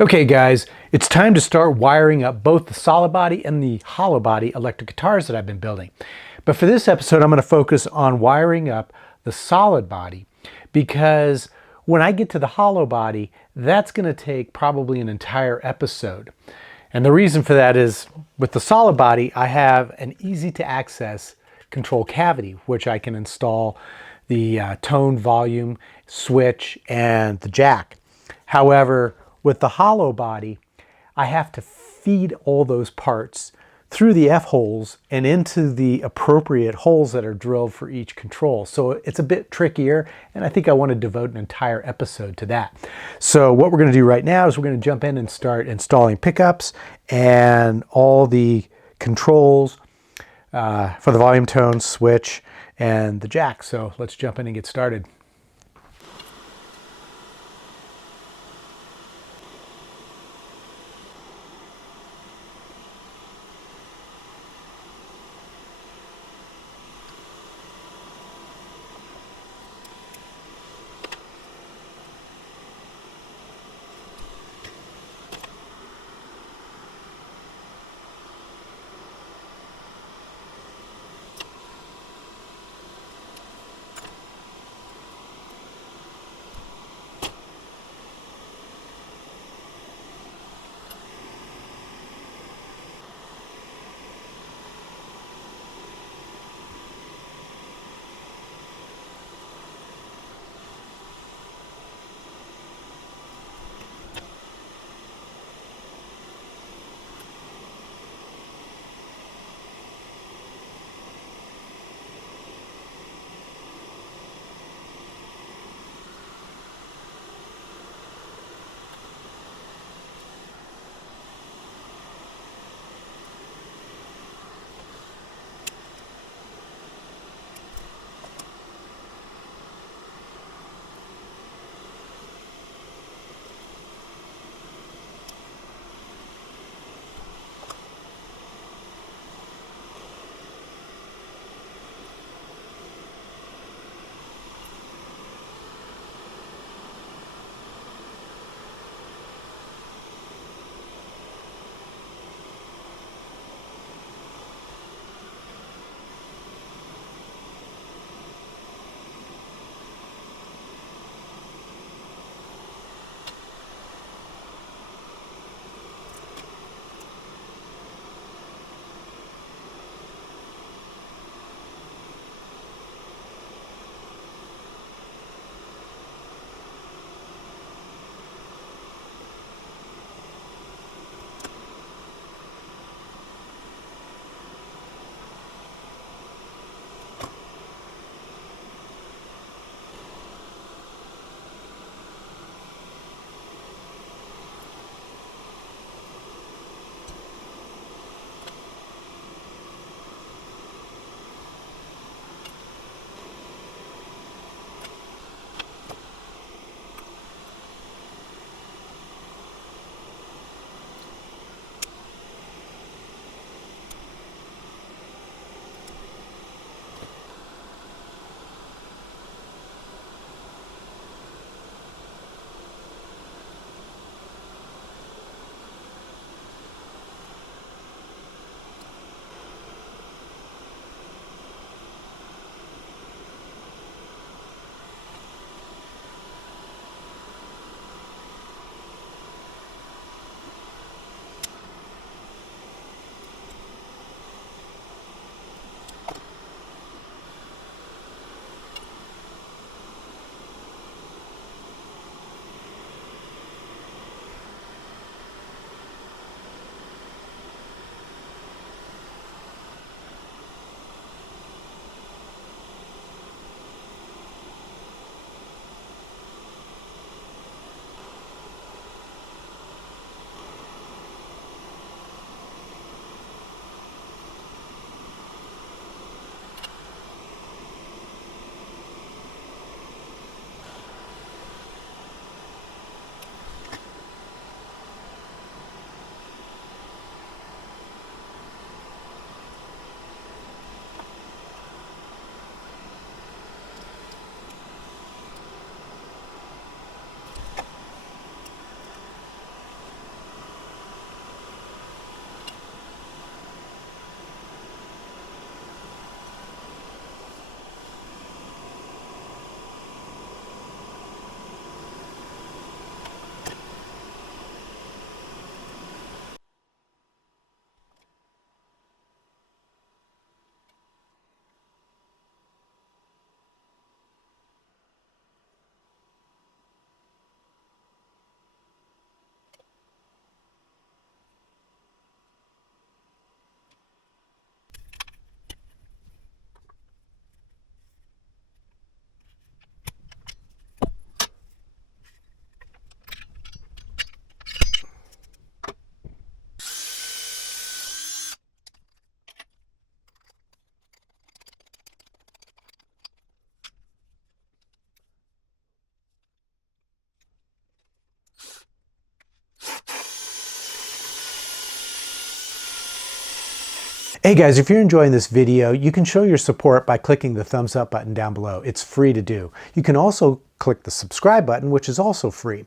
Okay guys, it's time to start wiring up both the solid body and the hollow body electric guitars that I've been building. But for this episode, I'm going to focus on wiring up the solid body because when I get to the hollow body, that's going to take probably an entire episode. And the reason for that is with the solid body, I have an easy to access control cavity, which I can install the tone volume switch and the jack. However, with the hollow body, I have to feed all those parts through the F-holes and into the appropriate holes that are drilled for each control. So it's a bit trickier, and I think I want to devote an entire episode to that. So what we're going to do right now is we're going to jump in and start installing pickups and all the controls for the volume, tone, switch, and the jack. So let's jump in and get started. Hey guys, if you're enjoying this video, you can show your support by clicking the thumbs up button down below. It's free to do. You can also click the subscribe button, which is also free.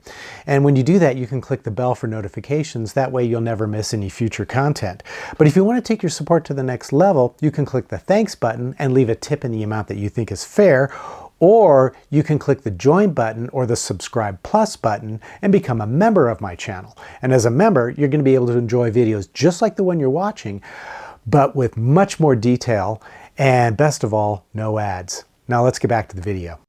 And when you do that, you can click the bell for notifications. That way you'll never miss any future content. But if you want to take your support to the next level, you can click the thanks button and leave a tip in the amount that you think is fair. Or you can click the join button or the subscribe plus button and become a member of my channel. And as a member, you're going to be able to enjoy videos just like the one you're watching, but with much more detail and best of all, no ads. Now let's get back to the video.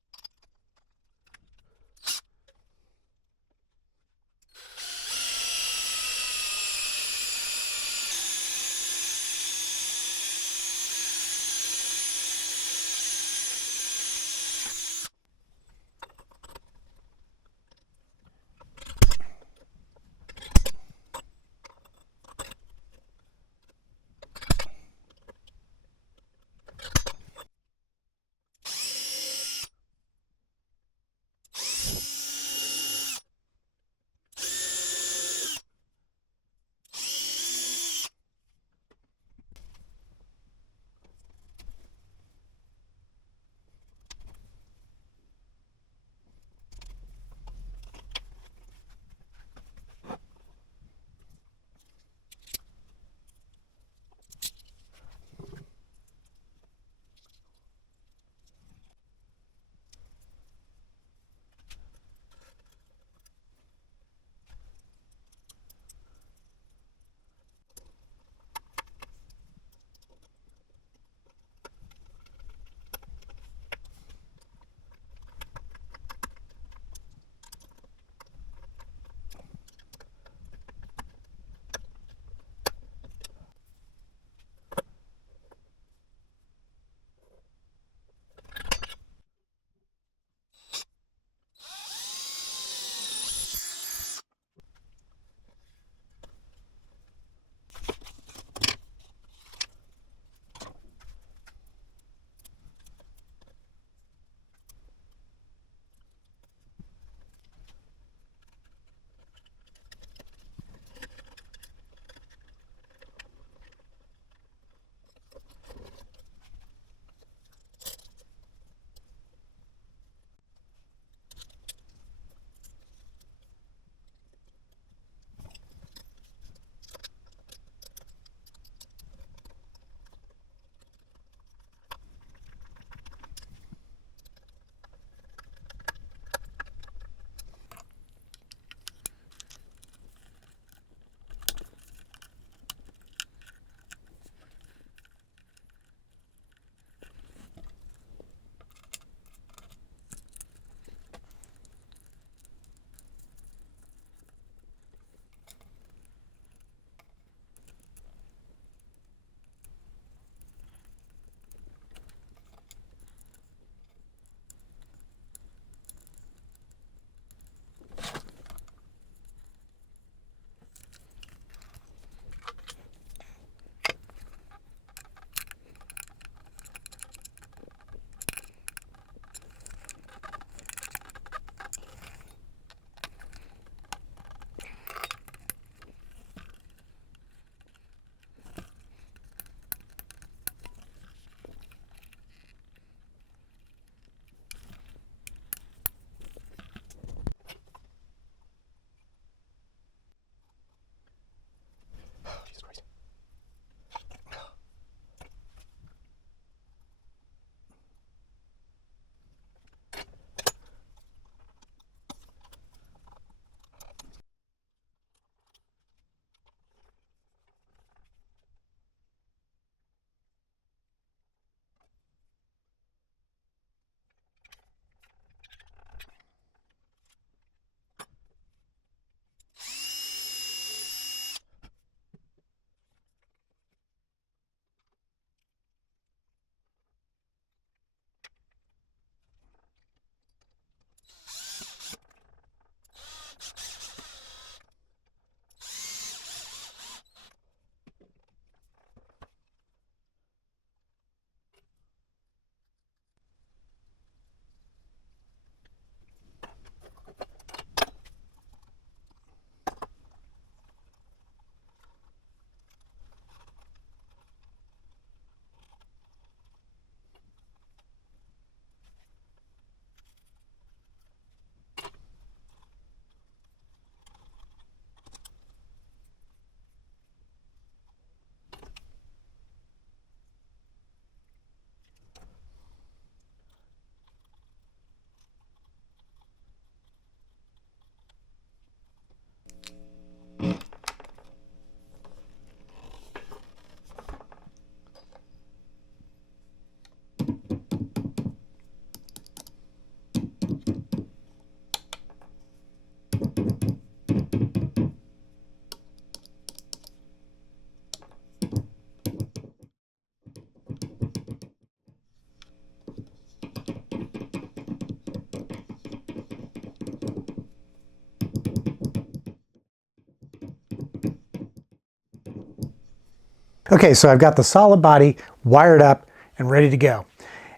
Okay, so I've got the solid body wired up and ready to go.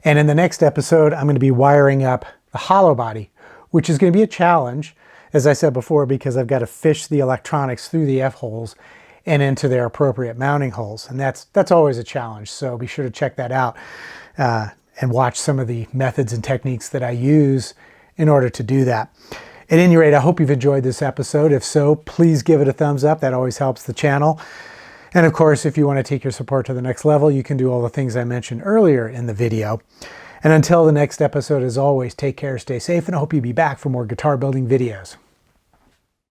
And in the next episode, I'm going to be wiring up the hollow body, which is going to be a challenge, as I said before, because I've got to fish the electronics through the F-holes and into their appropriate mounting holes. And that's always a challenge, so be sure to check that out and watch some of the methods and techniques that I use in order to do that. At any rate, I hope you've enjoyed this episode. If so, please give it a thumbs up. That always helps the channel. And of course, if you want to take your support to the next level, you can do all the things I mentioned earlier in the video. And until the next episode, as always, take care, stay safe, and I hope you'll be back for more guitar building videos.